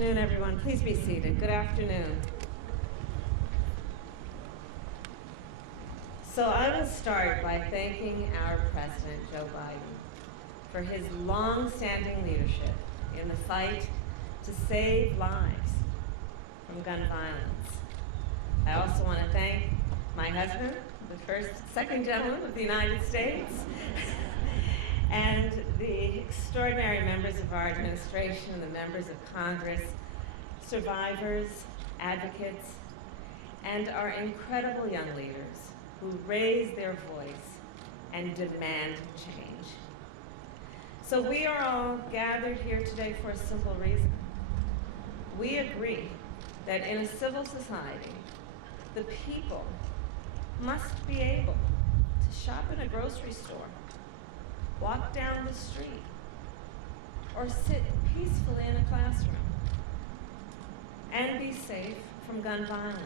afternoon, everyone. Please be seated. Good afternoon. So I will start by thanking our President, Joe Biden, for his long-standing leadership in the fight to save lives from gun violence. I also want to thank my husband, the second gentleman of the United States, and the extraordinary members of our administration, the members of Congress, survivors, advocates, and our incredible young leaders who raise their voice and demand change. So we are all gathered here today for a simple reason. We agree that in a civil society, the people must be able to shop in a grocery store, walk down the street, or sit peacefully in a classroom and be safe from gun violence.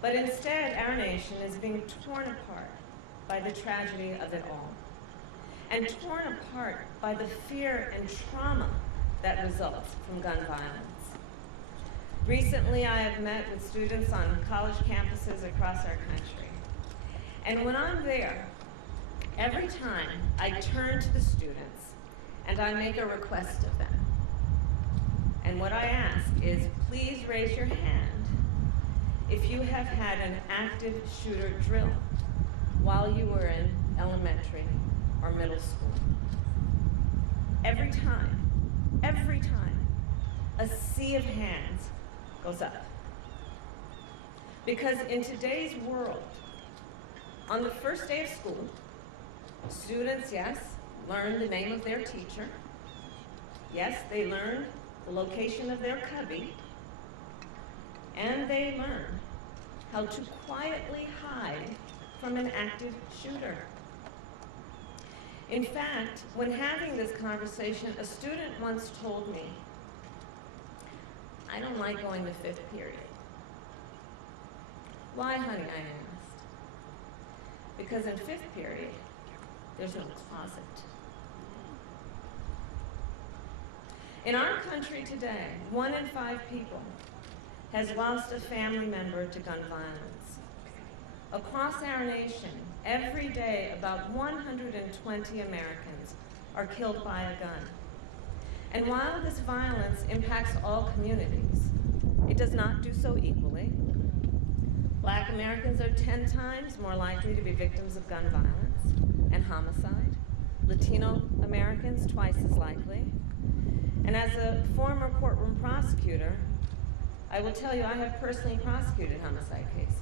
But instead, our nation is being torn apart by the tragedy of it all, and torn apart by the fear and trauma that results from gun violence. Recently, I have met with students on college campuses across our country, and when I'm there, every time I turn to the students and I make a request of them. And what I ask is, please raise your hand if you have had an active shooter drill while you were in elementary or middle school. Every time, a sea of hands goes up. Because in today's world, on the first day of school, students, yes, learn the name of their teacher. Yes, they learn the location of their cubby. And they learn how to quietly hide from an active shooter. In fact, when having this conversation, a student once told me, "I don't like going to fifth period." "Why, honey?" I asked. "Because in fifth period, there's no closet." In our country today, 1 in 5 people has lost a family member to gun violence. Across our nation, every day, about 120 Americans are killed by a gun. And while this violence impacts all communities, it does not do so equally. Black Americans are 10 times more likely to be victims of gun violence and homicide. Latino Americans, twice as likely. And as a former courtroom prosecutor, I will tell you I have personally prosecuted homicide cases.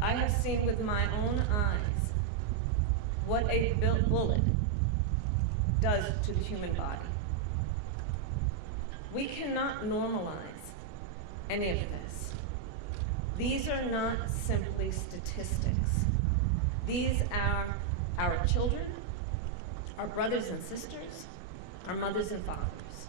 I have seen with my own eyes what a bullet does to the human body. We cannot normalize any of this. These are not simply statistics. These are our children, our brothers and sisters, our mothers and fathers.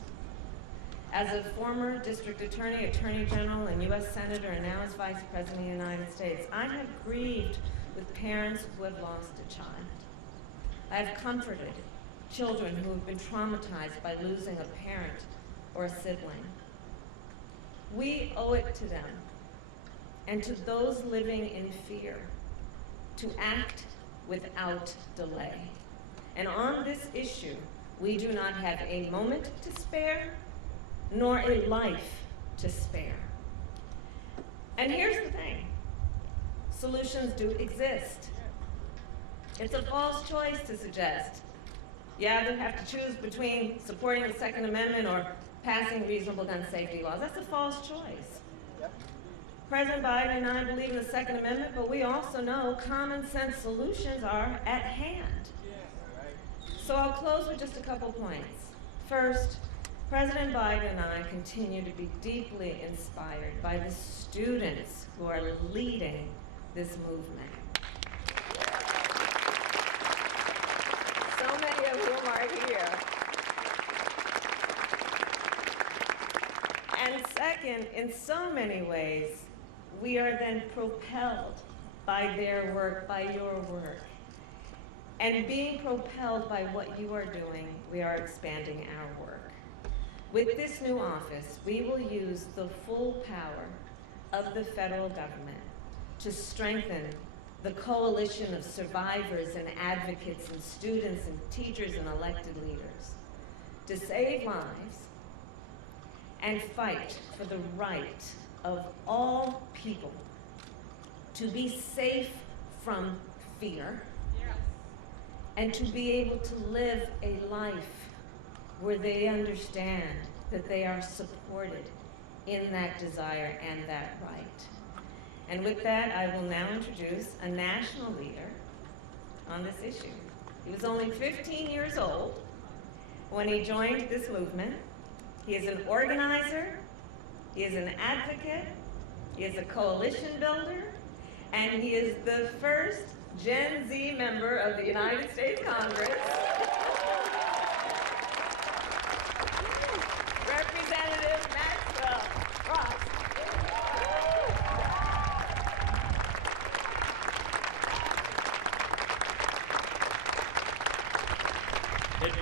As a former district attorney, attorney general, and U.S. senator, and now as vice president of the United States, I have grieved with parents who have lost a child. I have comforted children who have been traumatized by losing a parent or a sibling. We owe it to them and to those living in fear to act without delay. And on this issue, we do not have a moment to spare, nor a life to spare. And here's the thing, solutions do exist. It's a false choice to suggest you either have to choose between supporting the Second Amendment or passing reasonable gun safety laws. That's a false choice. President Biden and I believe in the Second Amendment, but we also know common sense solutions are at hand. So I'll close with just a couple points. First, President Biden and I continue to be deeply inspired by the students who are leading this movement. So many of whom are here. And second, in so many ways, we are then propelled by their work, by your work. And being propelled by what you are doing, we are expanding our work. With this new office, we will use the full power of the federal government to strengthen the coalition of survivors and advocates and students and teachers and elected leaders to save lives and fight for the right of all people to be safe from fear and to be able to live a life where they understand that they are supported in that desire and that right. And with that, I will now introduce a national leader on this issue. He was only 15 years old when he joined this movement. He is an organizer, he is an advocate, he is a coalition builder, and he is the first Gen Z member of the United States Congress. Representative Maxwell Frost.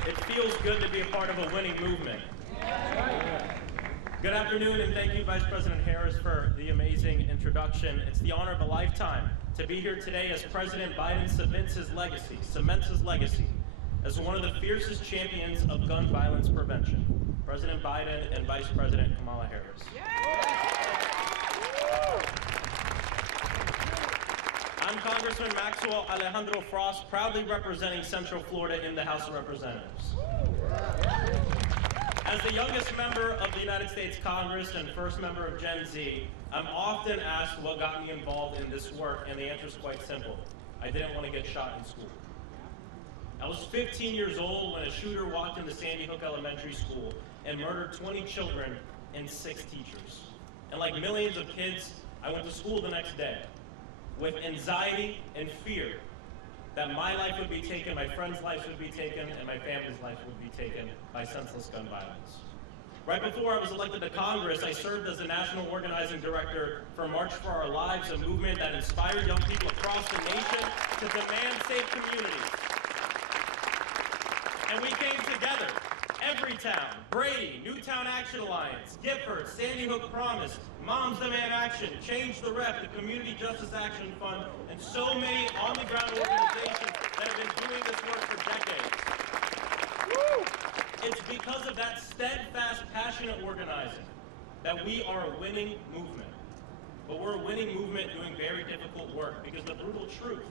It feels good to be a part of a winning movement. Good afternoon, and thank you, Vice President Harris, for the amazing introduction. It's the honor of a lifetime to be here today as President Biden cements his legacy as one of the fiercest champions of gun violence prevention. President Biden and Vice President Kamala Harris. I'm Congressman Maxwell Alejandro Frost, proudly representing Central Florida in the House of Representatives. As the youngest member of the United States Congress and first member of Gen Z, I'm often asked what got me involved in this work, and the answer is quite simple. I didn't want to get shot in school. I was 15 years old when a shooter walked into Sandy Hook Elementary School and murdered 20 children and 6 teachers. And like millions of kids, I went to school the next day with anxiety and fear that my life would be taken, my friends' lives would be taken, and my family's life would be taken by senseless gun violence. Right before I was elected to Congress, I served as the National Organizing Director for March for Our Lives, a movement that inspired young people across the nation to demand safe communities. And we came together. Everytown, Brady, Newtown Action Alliance, Gifford, Sandy Hook Promise, Moms Demand Action, Change the Rep, the Community Justice Action Fund, and so many on-the-ground organizations that have been doing this work for decades. It's because of that steadfast, passionate organizing that we are a winning movement. But we're a winning movement doing very difficult work, because the brutal truth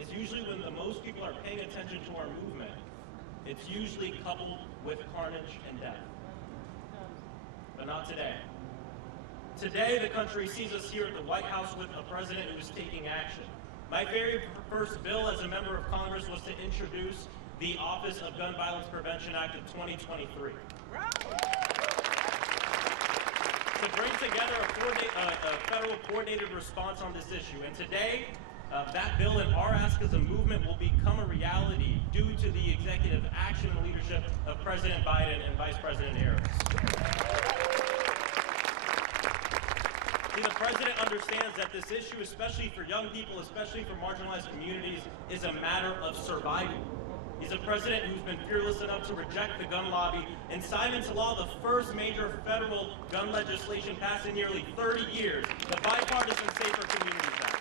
is usually when the most people are paying attention to our movement, it's usually coupled with carnage and death. But not today. Today, the country sees us here at the White House with a president who is taking action. My very first bill as a member of Congress was to introduce the Office of Gun Violence Prevention Act of 2023. To bring together a federal coordinated response on this issue. And today, that bill and our ask as a movement will become a reality due to the executive action and leadership of President Biden and Vice President Harris. See, the president understands that this issue, especially for young people, especially for marginalized communities, is a matter of survival. He's a president who's been fearless enough to reject the gun lobby and sign into law the first major federal gun legislation passed in nearly 30 years, the Bipartisan Safer Communities Act.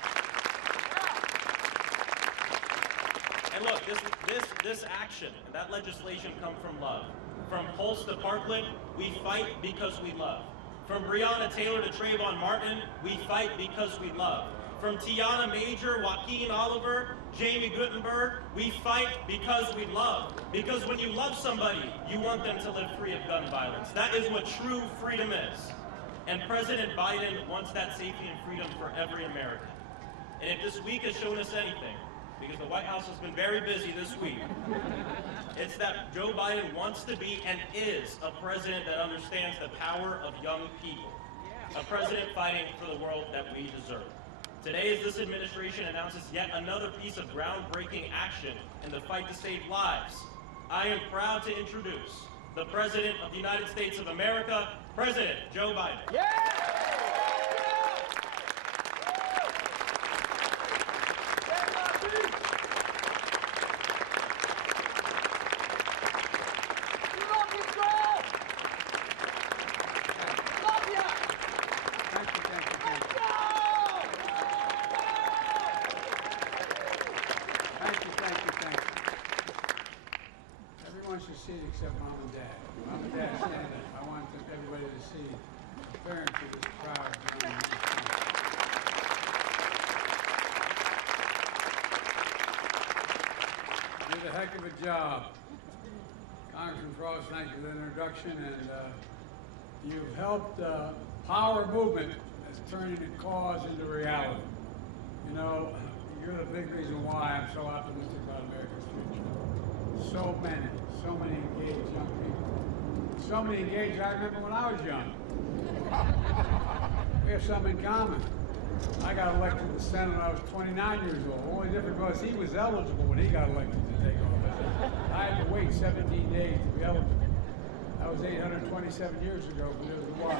And look, this action, that legislation come from love. From Pulse to Parkland, we fight because we love. From Breonna Taylor to Trayvon Martin, we fight because we love. From Tiana Major, Joaquin Oliver, Jamie Guttenberg, we fight because we love. Because when you love somebody, you want them to live free of gun violence. That is what true freedom is. And President Biden wants that safety and freedom for every American. And if this week has shown us anything, because the White House has been very busy this week, it's that Joe Biden wants to be and is a president that understands the power of young people. A president fighting for the world that we deserve. Today, as this administration announces yet another piece of groundbreaking action in the fight to save lives, I am proud to introduce the President of the United States of America, President Joe Biden. Yeah! seat except Mom and Dad. Mom and Dad, stand up. I want everybody to see the parents of this proud young man. You did a heck of a job. Congressman Frost, thank you for the introduction, and you've helped power movement that's turning a cause into reality. You know, you're the big reason why I'm so optimistic about America's future. So many engaged young people. So many engaged, I remember when I was young. We have something in common. I got elected to the Senate when I was 29 years old. The only difference was he was eligible when he got elected to take office. I had to wait 17 days to be eligible. That was 827 years ago, but it was a while.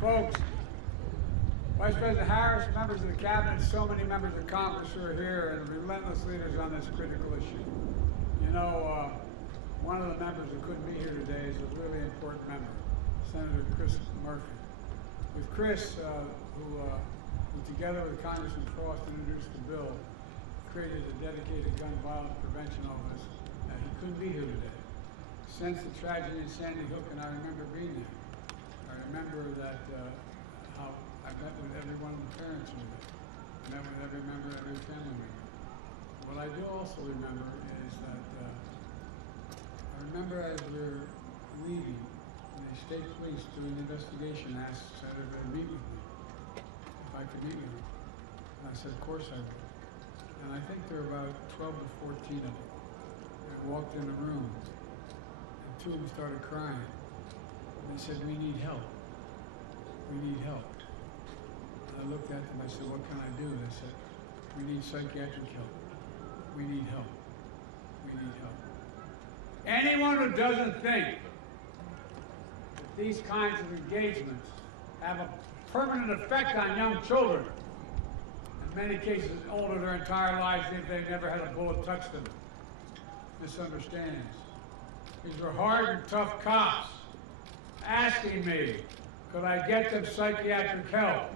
Folks, Vice President Harris, members of the Cabinet, so many members of Congress who are here, and relentless leaders on this critical issue. You know, one of the members who couldn't be here today is a really important member, Senator Chris Murphy. With Chris, who together with Congressman Frost introduced the bill, created a dedicated gun violence prevention office. He couldn't be here today. Since the tragedy in Sandy Hook, and I remember being there, I remember that how I met with every one of the parents with it. I met with every member, every family member. What I do also remember is that I remember as we were leaving, the state police doing the investigation asked Senator to meet with me, if I could meet with him. And I said, of course I would. And I think there were about 12 to 14 of them. I walked in the room, and two of them started crying. And they said, we need help. We need help. And I looked at them, I said, what can I do? They said, we need psychiatric help. We need help. We need help. Anyone who doesn't think that these kinds of engagements have a permanent effect on young children, in many cases older their entire lives if they never had a bullet touch them, misunderstands. These were hard and tough cops asking me, could I get them psychiatric help?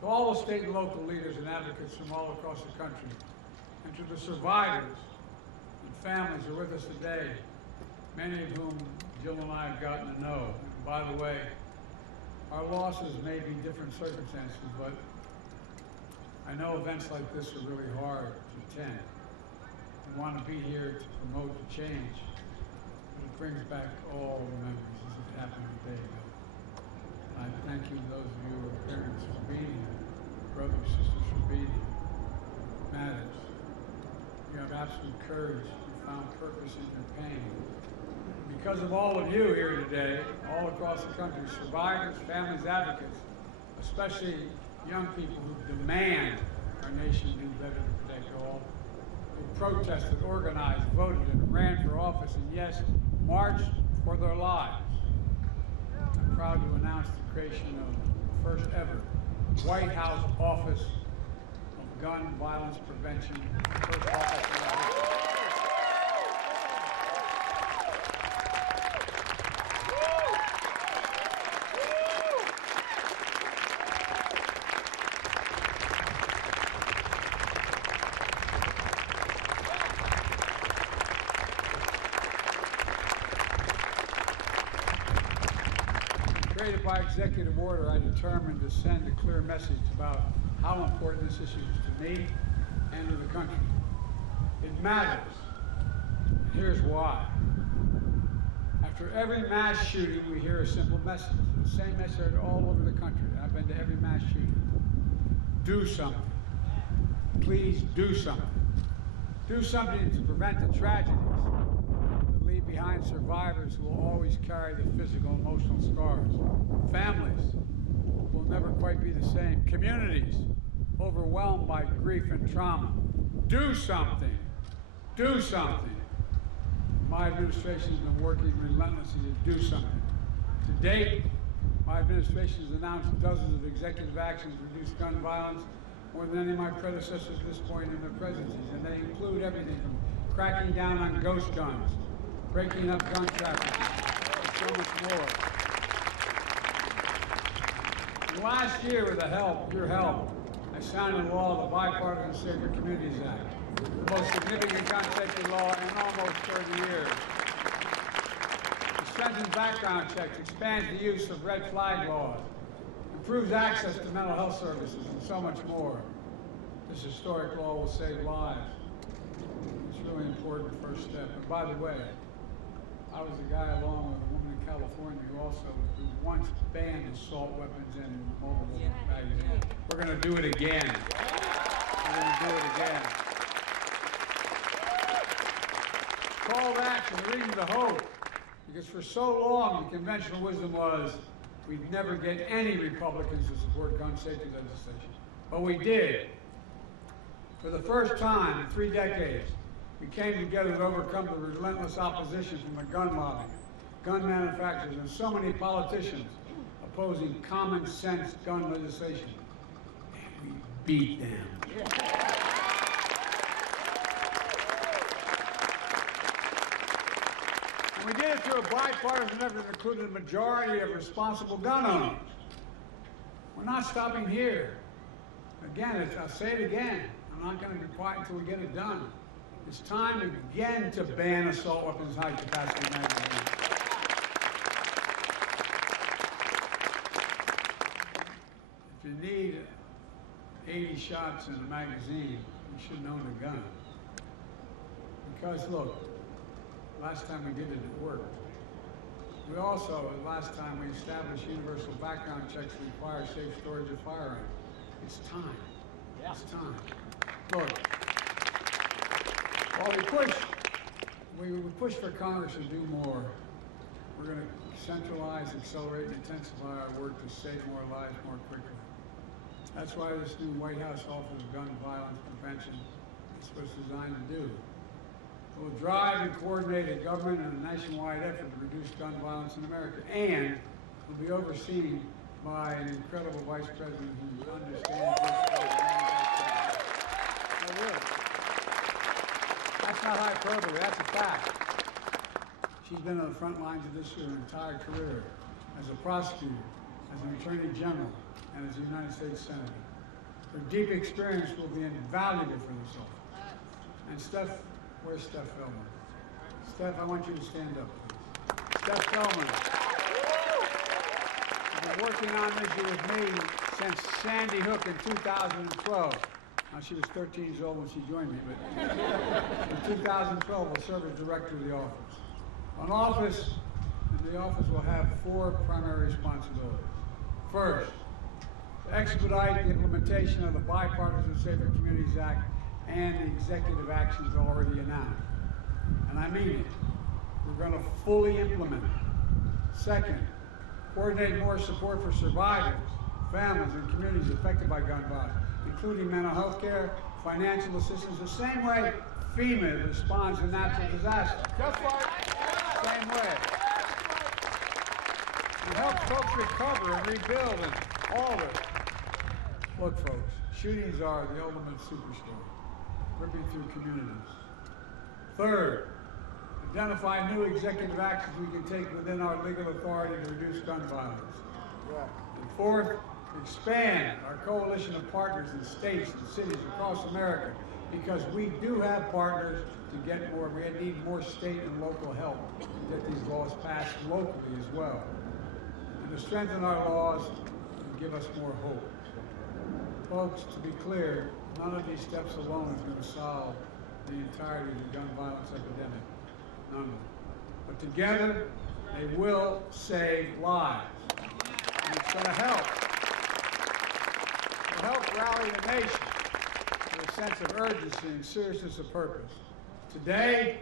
To all the state and local leaders and advocates from all across the country, and to the survivors and families who are with us today, many of whom Jill and I have gotten to know. And by the way, our losses may be different circumstances, but I know events like this are really hard to attend. We want to be here to promote the change, but it brings back all the memories as it happened today. I thank you to those of you who are parents for being here, brothers, sisters for being here. It matters. You have absolute courage. You found purpose in your pain. Because of all of you here today, all across the country, survivors, families, advocates, especially young people who demand our nation do better to protect all, who protested, organized, voted, and ran for office, and yes, marched for their lives. I'm proud to announce the creation of the first ever White House Office of Gun Violence Prevention. First office in our history. Created by executive order, I determined to send a clear message about how important this issue is to me and to the country. It matters. And here's why. After every mass shooting, we hear a simple message. The same message all over the country. I've been to every mass shooting. Do something. Please do something. Do something to prevent the tragedies that leave behind survivors who will always carry the physical and emotional scars. Families will never quite be the same. Communities overwhelmed by grief and trauma. Do something. Do something. My administration has been working relentlessly to do something. To date, my administration has announced dozens of executive actions to reduce gun violence, more than any of my predecessors at this point in their presidencies, and they include everything from cracking down on ghost guns, breaking up gun trafficking, and so much more. And last year, with your help, I signed into law the Bipartisan Safer Communities Act. the most significant gun safety law in almost 30 years. It strengthens background checks, expands the use of red flag laws, improves access to mental health services, and so much more. This historic law will save lives. It's a really important first step. And by the way, I was the guy along with a woman in California who once banned assault weapons and mobile magazines. We're going to do it again. We're going to do it again. Call to action, the reason to hope, because for so long the conventional wisdom was we'd never get any Republicans to support gun safety legislation. But we did. For the first time in 3 decades, we came together to overcome the relentless opposition from the gun lobby, gun manufacturers, and so many politicians opposing common sense gun legislation. And we beat them. And we did it through a bipartisan effort that included a majority of responsible gun owners. We're not stopping here. Again, I'll say it again. I'm not going to be quiet until we get it done. It's time again to ban assault weapons high-capacity magazines. If you need 80 shots in a magazine, you shouldn't own a gun. Because look, last time we did it, it worked. We also, last time, we established universal background checks to require safe storage of firearms. It's time. Yeah. It's time. Look, while we push for Congress to do more, we're going to centralize, accelerate, and intensify our work to save more lives more quickly. That's why this new White House Office of Gun Violence Prevention is what it's designed to do. It will drive and coordinate a government and a nationwide effort to reduce gun violence in America, and will be overseen by an incredible vice president who understands this. That's not hyperbole, that's a fact. She's been on the front lines of this her entire career as a prosecutor, as an attorney general, and as a United States Senator. Her deep experience will be invaluable for this office. And Steph, where's Steph Feldman? Steph, I want you to stand up, please. Steph Feldman has been working on this issue with me since Sandy Hook in 2012. Now, she was 13 years old when she joined me, but in 2012, will serve as director of the office. The office will have 4 primary responsibilities. First, to expedite the implementation of the Bipartisan Safer Communities Act and the executive actions already announced. And I mean it. We're going to fully implement it. Second, coordinate more support for survivors, families, and communities affected by gun violence, including mental health care, financial assistance, the same way FEMA responds to natural disasters. Just like, same way. It helps folks recover and rebuild and all of it. Look, folks, shootings are the ultimate superstory, ripping through communities. Third, identify new executive actions we can take within our legal authority to reduce gun violence. And fourth, expand our coalition of partners in states and cities across America, because we do have partners to get more. We need more state and local help to get these laws passed locally as well. And to strengthen our laws and give us more hope. Folks, to be clear, none of these steps alone is going to solve the entirety of the gun violence epidemic. None of them. But together, they will save lives. And it's going to help. It'll help rally the nation with a sense of urgency and seriousness of purpose. Today,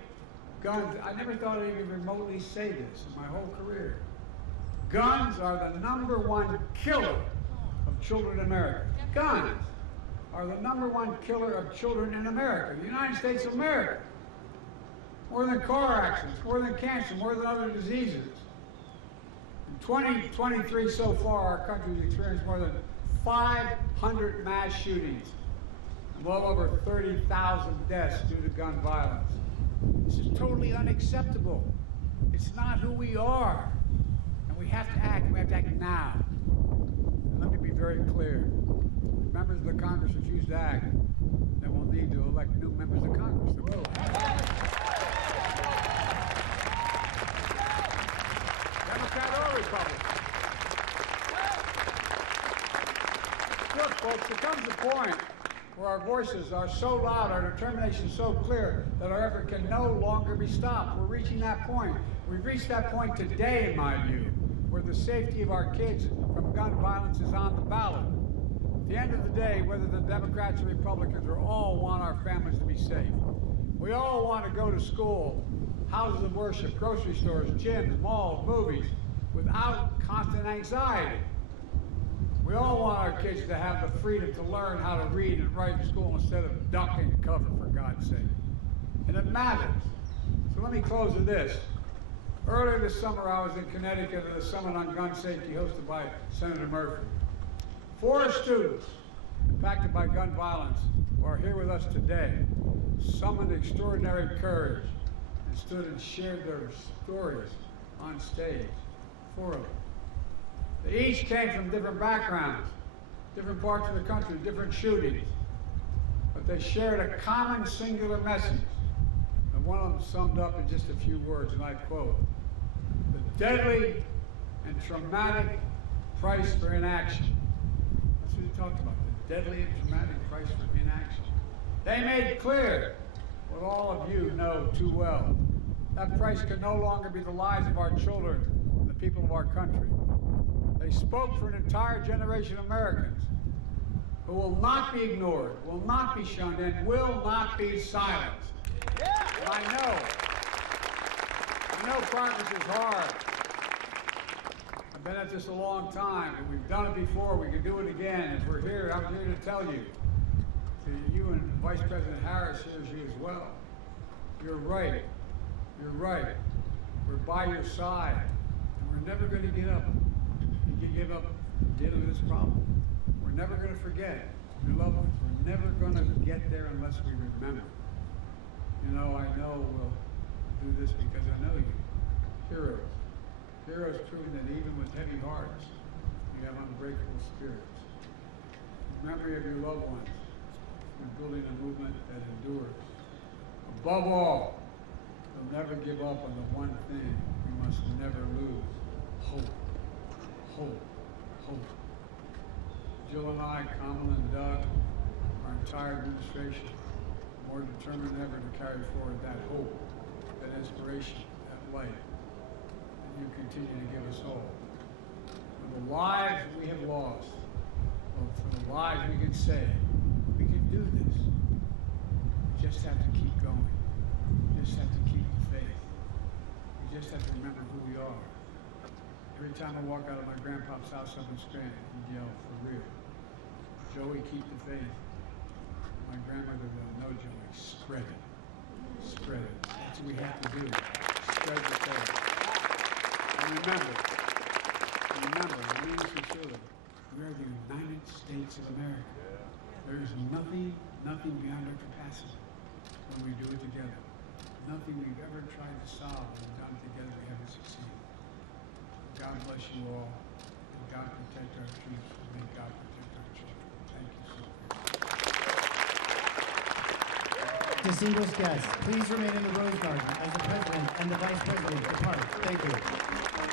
guns, I never thought I'd even remotely say this in my whole career. Guns are the #1 killer of children in America. Guns are the #1 killer of children in America, the United States of America. More than car accidents, more than cancer, more than other diseases. In 2023 so far, our country has experienced more than 500 mass shootings and well over 30,000 deaths due to gun violence. This is totally unacceptable. It's not who we are. And we have to act, and we have to act now. And let me be very clear. members of the Congress refuse to act, then we'll need to elect new members of Congress that will act. Democrat or Republican. Look, folks, there comes a point where our voices are so loud, our determination so clear, that our effort can no longer be stopped. We're reaching that point. We've reached that point today, in my view, where the safety of our kids from gun violence is on the ballot. At the end of the day, whether the Democrats or Republicans, we all want our families to be safe. We all want to go to school, houses of worship, grocery stores, gyms, malls, movies, without constant anxiety. We all want our kids to have the freedom to learn how to read and write in school instead of ducking cover, for God's sake. And it matters. So let me close with this. Earlier this summer, I was in Connecticut at a summit on gun safety hosted by Senator Murphy. 4 students impacted by gun violence who are here with us today summoned extraordinary courage and stood and shared their stories on stage. 4 of them. They each came from different backgrounds, different parts of the country, different shootings. But they shared a common singular message. And one of them summed up in just a few words, and I quote, "The deadly and traumatic price for inaction." That's what he talked about, the deadly and traumatic price for inaction. They made clear what all of you know too well. That price can no longer be the lives of our children and the people of our country. They spoke for an entire generation of Americans who will not be ignored, will not be shunned, and will not be silenced. And I know progress is hard. I've been at this a long time, and we've done it before. We can do it again. As we're here, I'm here to tell you, to you and Vice President Harris hears you as well. You're right. You're right. We're by your side, and we're never going to get up. You can give up dealing with this problem. We're never going to forget your loved ones. We're never going to get there unless we remember. You know, I know we'll do this because I know you. Heroes. Heroes proving that even with heavy hearts, you have unbreakable spirits. In memory of your loved ones, you're building a movement that endures. Above all, you'll never give up on the one thing we must never lose: hope. Hope. Hope. Jill and I, Kamala and Doug, our entire administration, more determined than ever to carry forward that hope, that inspiration, that light that you continue to give us all. For the lives we have lost, or for the lives we can save, we can do this. We just have to keep going. We just have to keep the faith. We just have to remember who we are. Every time I walk out of my grandpa's house up in Scranton, he'd yell, "For real. Joey, keep the faith." My grandmother would, "No, Joey, spread it. Spread it." That's what we have to do. Spread the faith. And remember, really sincerely, we are the United States of America. There is nothing beyond our capacity when we do it together. Nothing we've ever tried to solve when we've done it together, we haven't succeeded. God bless you all, and God protect our troops, and may God protect our children. Thank you so much. Distinguished guests, please remain in the Rose Garden as the President and the Vice President depart. Thank you.